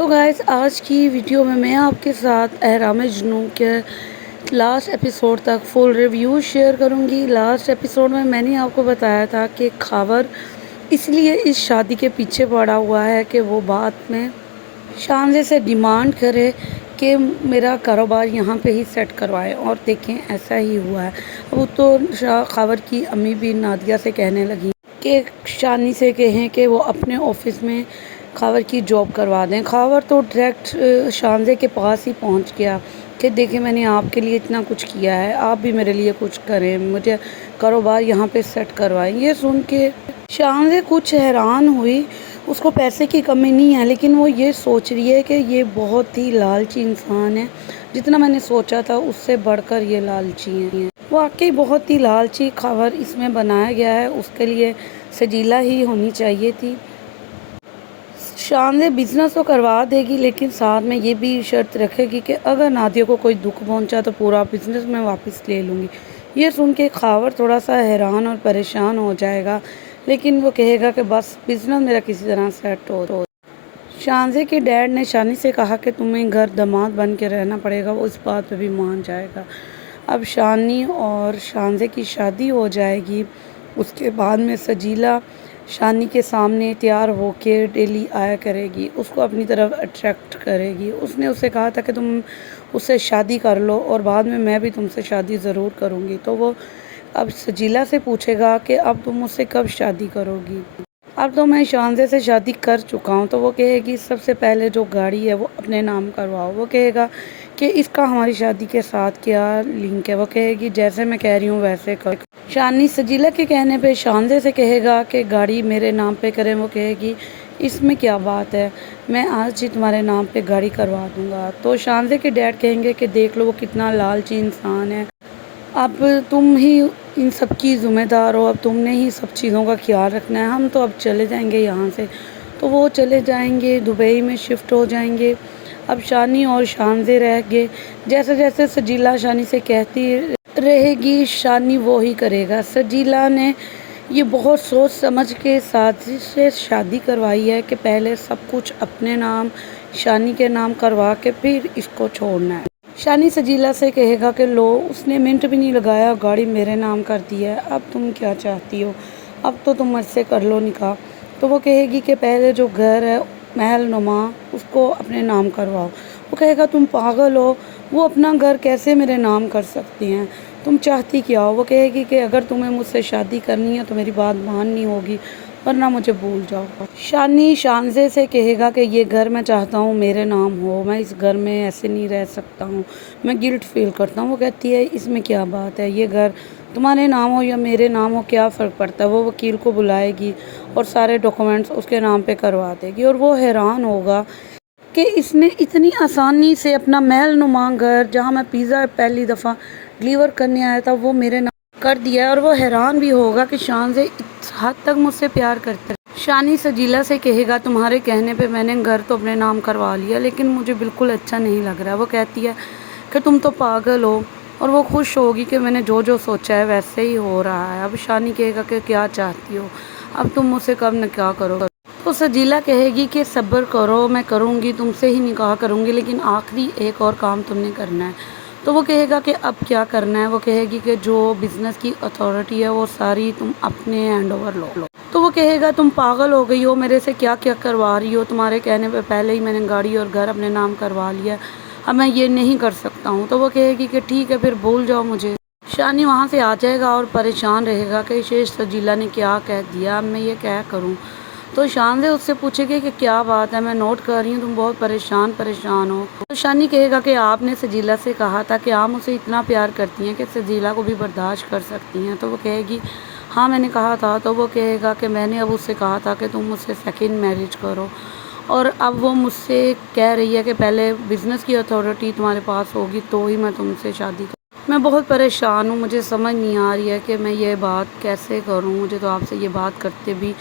تو گائز آج کی ویڈیو میں آپ کے ساتھ احرام جنوں کے لاسٹ ایپیسوڈ تک فل ریویو شیئر کروں گی۔ لاسٹ ایپیسوڈ میں نے آپ کو بتایا تھا کہ خاور اس لیے اس شادی کے پیچھے پڑا ہوا ہے کہ وہ بعد میں شانزے سے ڈیمانڈ کرے کہ میرا کاروبار یہاں پہ ہی سیٹ کروائے، اور دیکھیں ایسا ہی ہوا ہے۔ اب تو خاور کی امی بھی نادیہ سے کہنے لگی کہ شانی سے کہیں کہ وہ اپنے آفس میں خاور کی جاب کروا دیں۔ خاور تو ڈائریکٹ شانزے کے پاس ہی پہنچ گیا کہ دیکھیں میں نے آپ کے لیے اتنا کچھ کیا ہے، آپ بھی میرے لیے کچھ کریں، مجھے کاروبار یہاں پہ سیٹ کروائیں۔ یہ سن کے شانزے کچھ حیران ہوئی۔ اس کو پیسے کی کمی نہیں ہے، لیکن وہ یہ سوچ رہی ہے کہ یہ بہت ہی لالچی انسان ہے، جتنا میں نے سوچا تھا اس سے بڑھ کر یہ لالچی ہیں۔ واقعی بہت ہی لالچی خاور اس میں بنایا گیا ہے، اس کے لیے سجیلا ہی ہونی چاہیے تھی۔ شانزے بزنس تو کروا دے گی، لیکن ساتھ میں یہ بھی شرط رکھے گی کہ اگر نادیہ کو کوئی دکھ پہنچا تو پورا بزنس میں واپس لے لوں گی۔ یہ سن کے خاور تھوڑا سا حیران اور پریشان ہو جائے گا، لیکن وہ کہے گا کہ بس بزنس میرا کسی طرح سیٹ ہو۔ شانزے کے ڈیڈ نے شانی سے کہا کہ تمہیں گھر داماد بن کے رہنا پڑے گا، وہ اس بات پہ بھی مان جائے گا۔ اب شانی اور شانزے کی شادی ہو جائے گی۔ اس کے بعد میں سجیلا شانی کے سامنے تیار ہو کے ڈیلی آیا کرے گی، اس کو اپنی طرف اٹریکٹ کرے گی۔ اس نے اسے کہا تھا کہ تم اس سے شادی کر لو اور بعد میں بھی تم سے شادی ضرور کروں گی۔ تو وہ اب سجیلا سے پوچھے گا کہ اب تم مجھ سے کب شادی کرو گی؟ اب تو میں شانزے سے شادی کر چکا ہوں۔ تو وہ کہے گی سب سے پہلے جو گاڑی ہے وہ اپنے نام کرواؤ۔ وہ کہے گا کہ اس کا ہماری شادی کے ساتھ کیا لنک ہے؟ وہ کہے گی جیسے میں کہہ رہی ہوں ویسے کر۔ شانی سجیلا کے کہنے پہ شانزے سے کہے گا کہ گاڑی میرے نام پہ کریں۔ وہ کہے گی اس میں کیا بات ہے، میں آج ہی تمہارے نام پہ گاڑی کروا دوں گا۔ تو شانزے کے ڈیڈ کہیں گے کہ دیکھ لو وہ کتنا لالچی انسان ہے، اب تم ہی ان سب کی ذمہ دار ہو، اب تم نے ہی سب چیزوں کا خیال رکھنا ہے، ہم تو اب چلے جائیں گے یہاں سے۔ تو وہ چلے جائیں گے، دبئی میں شفٹ ہو جائیں گے۔ اب شانی اور شانزے رہ گے، جیسے جیسے سجیلا شانی سے کہتی رہے گی شانی وہی کرے گا۔ سجیلا نے یہ بہت سوچ سمجھ کے سازش سے شادی کروائی ہے کہ پہلے سب کچھ اپنے نام شانی کے نام کروا کے پھر اس کو چھوڑنا ہے۔ شانی سجیلا سے کہے گا کہ لو، اس نے منٹ بھی نہیں لگایا، گاڑی میرے نام کر دی ہے، اب تم کیا چاہتی ہو؟ اب تو تم مجھ سے کر لو نکاح۔ تو وہ کہے گی کہ پہلے جو گھر ہے محل نما اس کو اپنے نام کرواؤ۔ وہ کہے گا تم پاگل ہو، وہ اپنا گھر کیسے میرے نام کر سکتی ہیں، تم چاہتی کیا ہو؟ وہ کہے گی کہ اگر تمہیں مجھ سے شادی کرنی ہے تو میری بات ماننی ہوگی، ورنہ مجھے بھول جاؤ۔ شانی شانزے سے کہے گا کہ یہ گھر میں چاہتا ہوں میرے نام ہو، میں اس گھر میں ایسے نہیں رہ سکتا ہوں، میں گلٹ فیل کرتا ہوں۔ وہ کہتی ہے اس میں کیا بات ہے، یہ گھر تمہارے نام ہو یا میرے نام ہو کیا فرق پڑتا ہے؟ وہ وکیل کو بلائے گی اور سارے ڈاکومنٹس اس کے نام پہ کروا دے گی، اور وہ حیران ہوگا کہ اس نے اتنی آسانی سے اپنا محل نما گھر، جہاں میں پیزا پہلی دفعہ ڈلیور کرنے آیا تھا، وہ میرے نام کر دیا ہے۔ اور وہ حیران بھی ہوگا کہ شانزے اس حد تک مجھ سے پیار کرتا ہے۔ شانی سجیلا سے کہے گا تمہارے کہنے پہ میں نے گھر تو اپنے نام کروا لیا، لیکن مجھے بالکل اچھا نہیں لگ رہا ہے۔ وہ کہتی ہے کہ تم تو پاگل ہو، اور وہ خوش ہوگی کہ میں نے جو جو سوچا ہے ویسے ہی ہو رہا ہے۔ اب شانی کہے گا کہ کیا چاہتی ہو، اب تم مجھ سے کب نکاح کرو؟ تو سجیلا کہے گی کہ صبر کرو، میں کروں گی، تم سے ہی نکاح کروں گی، لیکن آخری ایک اور کام تم نے کرنا ہے۔ تو وہ کہے گا کہ اب کیا کرنا ہے؟ وہ کہے گی کہ جو بزنس کی اتھارٹی ہے وہ ساری تم اپنے ہینڈ اوور لو۔ تو وہ کہے گا تم پاگل ہو گئی ہو، میرے سے کیا کیا کروا رہی ہو، تمہارے کہنے پہ پہلے ہی میں نے گاڑی اور گھر اپنے نام کروا لیا، اب میں یہ نہیں کر سکتا ہوں۔ تو وہ کہے گی کہ ٹھیک ہے پھر بھول جاؤ مجھے۔ شانی وہاں سے آ جائے گا اور پریشان رہے گا کہ شیش سجیلا نے کیا کہہ دیا، اب میں یہ کیا کروں؟ تو شانزے اس سے پوچھے گی کہ کیا بات ہے، میں نوٹ کر رہی ہوں تم بہت پریشان ہو۔ تو شانی کہے گا کہ آپ نے سجیلا سے کہا تھا کہ آپ اسے اتنا پیار کرتی ہیں کہ سجیلا کو بھی برداشت کر سکتی ہیں۔ تو وہ کہے گی ہاں میں نے کہا تھا۔ تو وہ کہے گا کہ میں نے اب اس سے کہا تھا کہ تم مجھ سے سیکنڈ میرج کرو، اور اب وہ مجھ سے کہہ رہی ہے کہ پہلے بزنس کی اتھارٹی تمہارے پاس ہوگی تو ہی میں تم سے شادی کروں۔ میں بہت پریشان ہوں، مجھے سمجھ نہیں آ رہی ہے کہ میں یہ بات کیسے کروں، مجھے تو آپ سے یہ بات کرتے بھی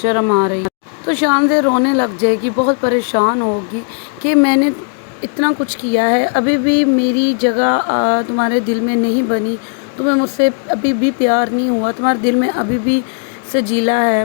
شرم آ رہی ہے۔ تو شانزے رونے لگ جائے گی، بہت پریشان ہوگی کہ میں نے اتنا کچھ کیا ہے، ابھی بھی میری جگہ تمہارے دل میں نہیں بنی، تمہیں مجھ سے ابھی بھی پیار نہیں ہوا، تمہارے دل میں ابھی بھی سجیلا ہے۔